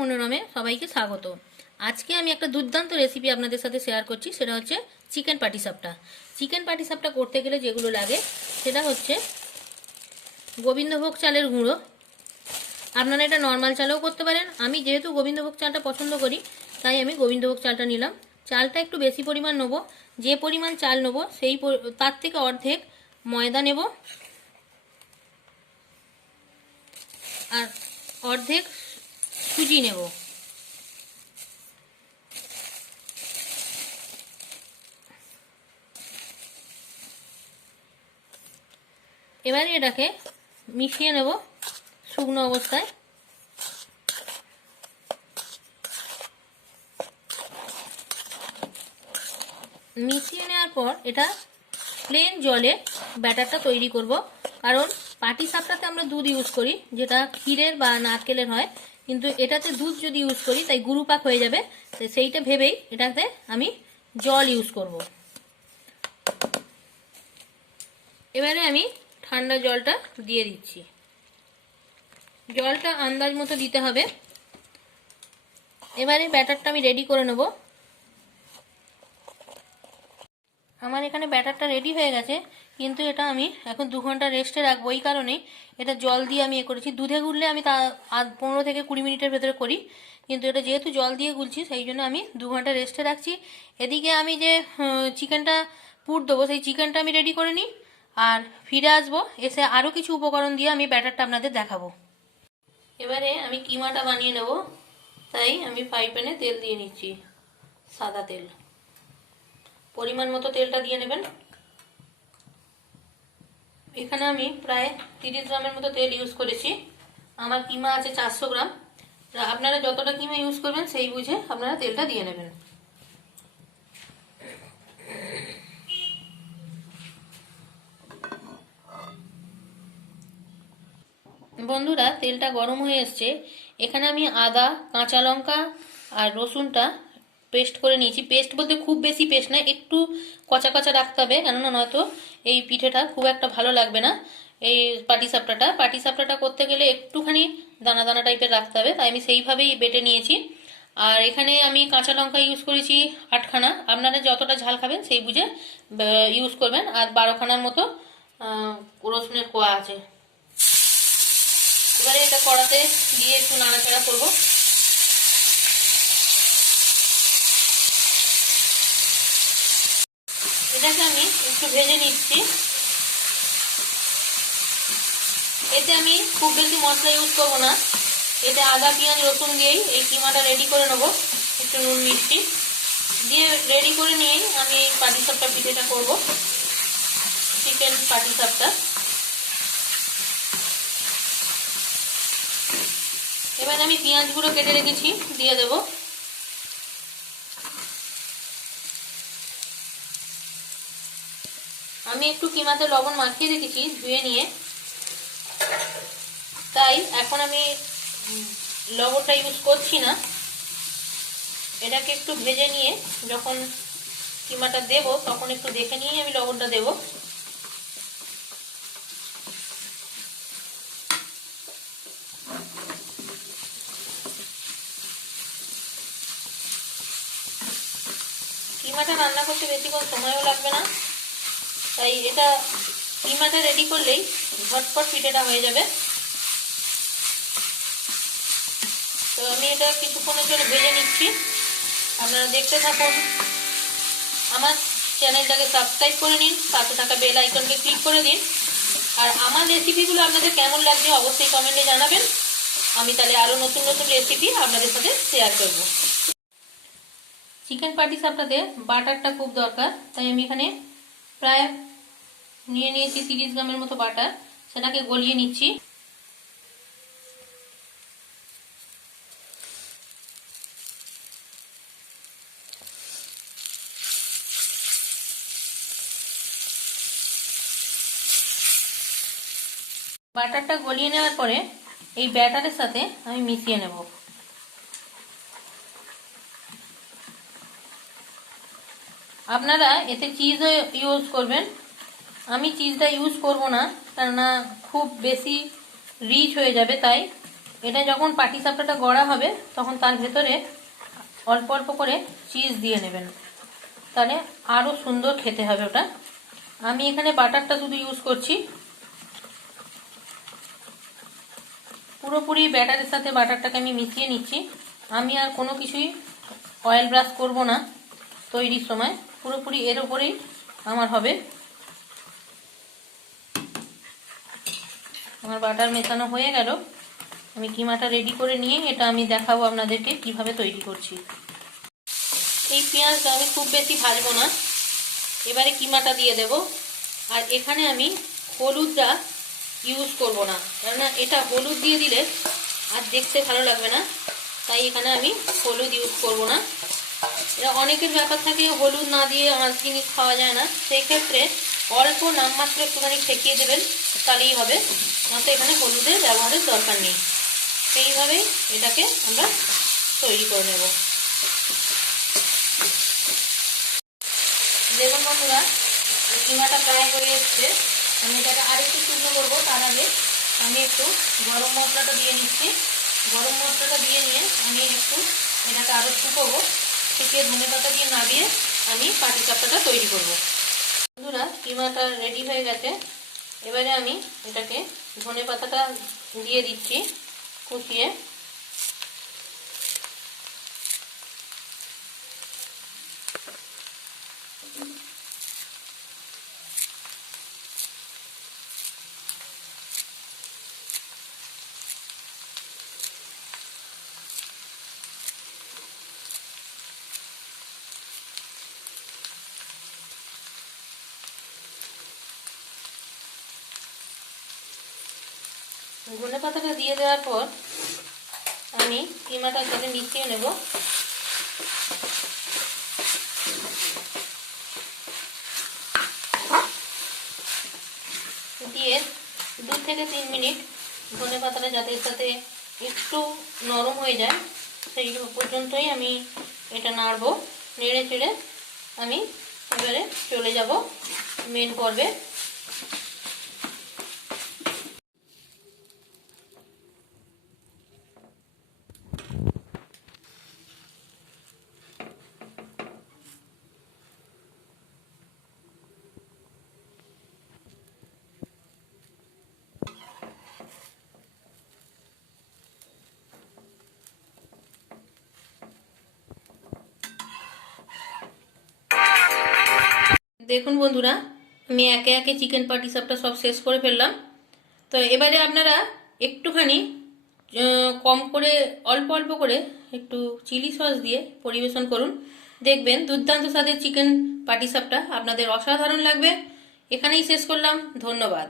মনোরমে সবাইকে স্বাগত। আজকে আমি একটা দুর্দান্ত রেসিপি আপনাদের সাথে শেয়ার করছি, সেটা হচ্ছে চিকেন পাটিসাপটা চিকেন পাটিসাপটা করতে গেলে যেগুলো লাগে, সেটা হচ্ছে গোবিন্দভোগ চালের গুঁড়ো। আপনারা এটা নর্মাল চালেও করতে পারেন। আমি যেহেতু গোবিন্দভোগ চালটা পছন্দ করি, তাই আমি গোবিন্দভোগ চালটা নিলাম। চালটা একটু বেশি পরিমাণ নেব। যে পরিমাণ চাল নেব, সেই তার থেকে অর্ধেক ময়দা নেব। আর অর্ধেক সুজি নেব। এবারে এটাকে মিশিয়ে নেব শুকনো অবস্থায়। মিশিয়ে নেওয়ার পর এটা প্লেন জলে ব্যাটারটা তৈরি করব। কারণ পাটি সাপটাতে আমরা দুধ ইউজ করি, যেটা ক্ষীরের বা নারকেলের হয় কিন্তু এটাতে দুধ যদি ইউজ করি, তাই গুরু পাক হয়ে যাবে। সেইটা ভেবেই এটাতে আমি জল ইউজ করব। এবারে আমি ঠান্ডা জলটা দিয়ে দিচ্ছি। জলটা আন্দাজ মতো দিতে হবে। এবারে ব্যাটারটা আমি রেডি করে নেব। আমার এখানে ব্যাটারটা রেডি হয়ে গেছে। কিন্তু এটা আমি এখন দু ঘণ্টা রেস্টে রাখব। এই কারণেই এটা জল দিয়ে আমি এ করেছি। দুধে গুললে আমি তা পনেরো থেকে কুড়ি মিনিটের ভেতরে করি। কিন্তু এটা যেহেতু জল দিয়ে গুলছি, সেই জন্য আমি দু ঘণ্টা রেস্টে রাখছি। এদিকে আমি যে চিকেনটা পুর দেবো, সেই চিকেনটা আমি রেডি করে নিই। আর ফিরে আসব, এসে আরও কিছু উপকরণ দিয়ে আমি ব্যাটারটা আপনাদের দেখাবো। এবারে আমি কিমাটা বানিয়ে নেব। তাই আমি ফ্রাই প্যানে তেল দিয়ে নিচ্ছি, সাদা তেল। পরিমাণ মতো তেলটা দিয়ে নেবেন। এখানে আমি প্রায় তিরিশ গ্রামের মতো তেল ইউজ করেছি। আমার কিমা আছে চারশো গ্রাম। আপনারা যতটা কিমা ইউজ করবেন সেই বুঝে আপনারা তেলটা দিয়ে নেবেন। বন্ধুরা, তেলটা গরম হয়ে এসছে। এখানে আমি আদা, কাঁচা লঙ্কা আর রসুনটা পেস্ট করে নিয়েছি। পেস্ট বলতে খুব বেশি পেস্ট না, একটু কচা কচা রাখতে হবে, কেননা নয়তো এই পিঠেটা খুব একটা ভালো লাগবে না, এই পাটি সাপটাটা। পাটি সাপটাটা করতে গেলে একটুখানি দানা দানা টাইপের রাখতে হবে, তাই আমি সেইভাবেই বেটে নিয়েছি। আর এখানে আমি কাঁচা লঙ্কা ইউজ করেছি আটখানা। আপনারা যতটা ঝাল খাবেন সেই বুঝে ইউজ করবেন। আর বারোখানার মতো রসুনের কোয়া আছে। এবারে এটা কড়াতে দিয়ে একটু নাড়াচাড়া করব। এটাকে আমি একটু ভেজে নিচ্ছি। এতে আমি খুব বেশি মশলা ইউজ করব না। এতে আদা, পেঁয়াজ, রসুন দিয়েই এই কিমাটা রেডি করে নেব। একটু নুন মিষ্টি। দিয়ে রেডি করে নিয়েই আমি এই পাটিসাপটা পিঠেটা করব। চিকেন পাটিসাপটা এবার আমি পেঁয়াজগুলো কেটে রেখেছি, দিয়ে দেব। আমি একটু কিমাতে লবণ মাখিয়ে রেখেছি, ধুয়ে নিয়ে। তাই এখন আমি লবণটা ইউজ করছি না। এটাকে একটু ভেজে নিয়ে যখন কিমাটা দেব, তখন একটু দেখে নিয়েই আমি লবণটা দেবো। কিমাটা রান্না করতে বেশিক্ষণ সময়ও লাগবে না। তাই এটা কিমাটা রেডি করলেই ঝটপট পিঠেটা হয়ে যাবে। তো আমি এটা কিছুক্ষণের জন্য ভেজে নিচ্ছি। আপনারা দেখতে থাকুন। আমার চ্যানেলটাকে সাবস্ক্রাইব করে নিন পাশে থাকা বেল আইকনকে ক্লিক করে দিন। আর আমার রেসিপিগুলো আপনাদের কেমন লাগছে অবশ্যই কমেন্টে জানাবেন। আমি তাহলে আরও নতুন নতুন রেসিপি আপনাদের সাথে শেয়ার করব। চিকেন পাটি সাপটাতে বাটারটা খুব দরকার, তাই আমি এখানে প্রায় নিয়ে নিয়েছি তিরিশ গ্রামের মতো বাটার সেটাকে গলিয়ে নিচ্ছি। বাটারটা গলিয়ে নেওয়ার পরে এই ব্যাটারের সাথে আমি মিশিয়ে নেব। আপনারা এতে চিজও ইউজ করবেন। আমি চিজটা ইউজ করব না, কেননা খুব বেশি রিচ হয়ে যাবে তাই। এটা যখন পাটি সাপটাটা গড়া হবে, তখন তার ভেতরে অল্প অল্প করে চিজ দিয়ে নেবেন। তাহলে আরও সুন্দর খেতে হবে ওটা। আমি এখানে বাটারটা শুধু ইউজ করছি। পুরোপুরি ব্যাটারের সাথে বাটারটাকে আমি মিশিয়ে নিচ্ছি। আমি আর কোনো কিছুই অয়েল ব্রাশ করব না তৈরির সময়। পুরোপুরি এর ওপরেই আমার হবে। আমার বাটার মেশানো হয়ে গেল। আমি কিমাটা রেডি করে নিয়ে এটা আমি দেখাবো আপনাদেরকে কীভাবে তৈরি করছি। এই পেঁয়াজটা আমি খুব বেশি ভাজবো না। এবারে কিমাটা দিয়ে দেব। আর এখানে আমি হলুদটা ইউজ করব না। কেননা এটা হলুদ দিয়ে দিলে আর দেখতে ভালো লাগবে না। তাই এখানে আমি হলুদ ইউজ করব না। এটা অনেকের ব্যাপার থাকে, হলুদ না দিয়ে জিনিস খাওয়া যায় না। সেই ক্ষেত্রে অল্প নামমাত্র একটুখানি ঠেকিয়ে দেবেন, তাহলেই হবে। নয়তো এখানে হলুদের ব্যবহারের দরকার নেই। সেইভাবেই এটাকে আমরা তৈরি করে নেব। দেখুন বন্ধুরা কিমাটা প্রায় হয়ে এসছে। আমি এটাকে আরেকটু শুকনো করব, তার আগে আমি একটু গরম মশলাটা দিয়ে নিচ্ছি। গরম মশলাটা দিয়ে নিয়ে আমি একটু এটাকে আরও শুকোবো। শুকিয়ে ধনে পাতা দিয়ে নামিয়ে আমি পাটি চাপটাটা তৈরি করব। বন্ধুরা, কিমাটা রেডি হয়ে গেছে। এবারে আমি এটাকে ধনে পাতাটা দিয়ে দিচ্ছি, কুচিয়ে। ধনে পাতাটা দিয়ে দেওয়ার পর আমি কিমাটার সাথে মিশিয়ে নেব। দিয়ে দু থেকে তিন মিনিট ধনে পাতাটা যাতে সাথে একটু নরম হয়ে যায়, সেই পর্যন্তই আমি এটা নাড়বো। নেড়ে চেড়ে আমি এবারে চলে যাব মেন পর্বে। দেখুন বন্ধুরা, আমি একে একে চিকেন পাটি সাপটা সব শেষ করে ফেললাম। তো এবারে আপনারা একটুখানি কম করে, অল্প অল্প করে একটু চিলি সস দিয়ে পরিবেশন করুন। দেখবেন দুর্দান্ত স্বাদের চিকেন পাটি সাপটা আপনাদের অসাধারণ লাগবে। এখানেই শেষ করলাম, ধন্যবাদ।